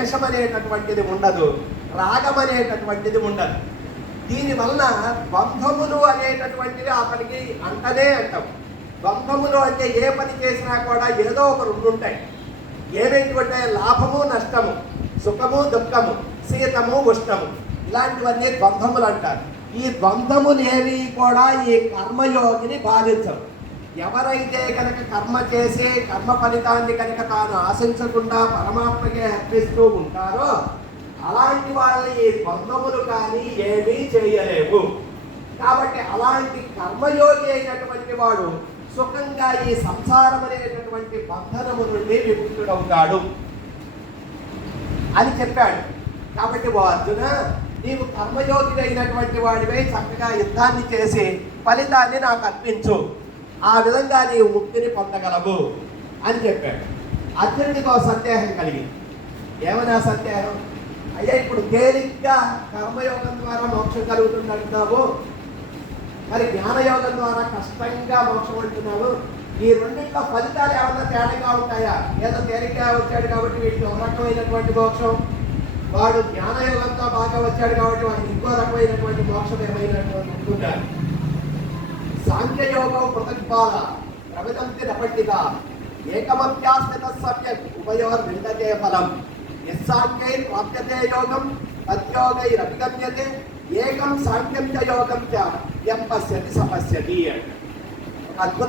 ద్వేషం అనేటటువంటిది ఉండదు, రాగం అనేటటువంటిది ఉండదు. దీనివలన ద్వంద్వములు అనేటటువంటివి అతనికి అంటనే అంటాం. ద్వంద్వములు అంటే ఏ పని చేసినా కూడా ఏదో ఒక రెండు ఉంటాయి. ఏవేంటివంటే లాభము నష్టము, సుఖము దుఃఖము, శీతము ఉష్ణము, ఇలాంటివన్నీ ద్వంద్వములు అంటారు. ఈ ద్వంద్వములు ఏవి కూడా ఈ కర్మయోగిని బాధించవు. ఎవరైతే కనుక కర్మ చేసి కర్మ ఫలితాన్ని కనుక తాను ఆశించకుండా పరమాత్మకే అర్పిస్తూ ఉంటారో అలాంటి వాళ్ళని ఈ ద్వంద్వములు కానీ ఏమీ చేయలేవు. కాబట్టి అలాంటి కర్మయోగి అయినటువంటి వాడు సుఖంగా ఈ సంసారం అనేటటువంటి బంధనము నుండి విముక్తుడవుతాడు అని చెప్పాడు. కాబట్టి ఓ అర్జున, నీవు కర్మయోగి అయినటువంటి వాడివై చక్కగా యుద్ధాన్ని చేసి ఫలితాన్ని నాకు అర్పించు, ఆ విధంగా నీవు ముక్తిని పొందగలవు అని చెప్పాడు. అర్జునుడికి ఒక సందేహం కలిగింది. ఏమన్నా సందేహం? అయ్యా, ఇప్పుడు తేలిగ్గా కర్మయోగం ద్వారా మోక్షం కలుగుతుందంటున్నావు, మరి జ్ఞానయోగం ద్వారా కష్టంగా మోక్షం అంటున్నావు. ఈ రెండింటిలో ఫలితాలు ఏమన్నా తేడాగా ఉంటాయా? ఏదో తేలిగ్గా వచ్చాడు కాబట్టి వీటికి ఒక రకమైనటువంటి మోక్షం, వాడు జ్ఞానయోగంతో బాగా వచ్చాడు కాబట్టి వాడికి ఇంకో రకమైనటువంటి మోక్షం ఏమైనటువంటి ఉంటుంటారు. సాంఖ్యయోగం పృథక్పాల ప్రవిదంతి రపట్టిగా ఏకమభ్యాస్థిత సమ్యక్ ఉభయోర్ విందతే ఫలం నిస్సాంఖ్యై ప్రాప్యతే యోగం తద్యోగైరభిగమ్యతే ఏకం సాంఖ్యం చ యోగం చ యం పశ్యతి సమస్యతి. అద్భుత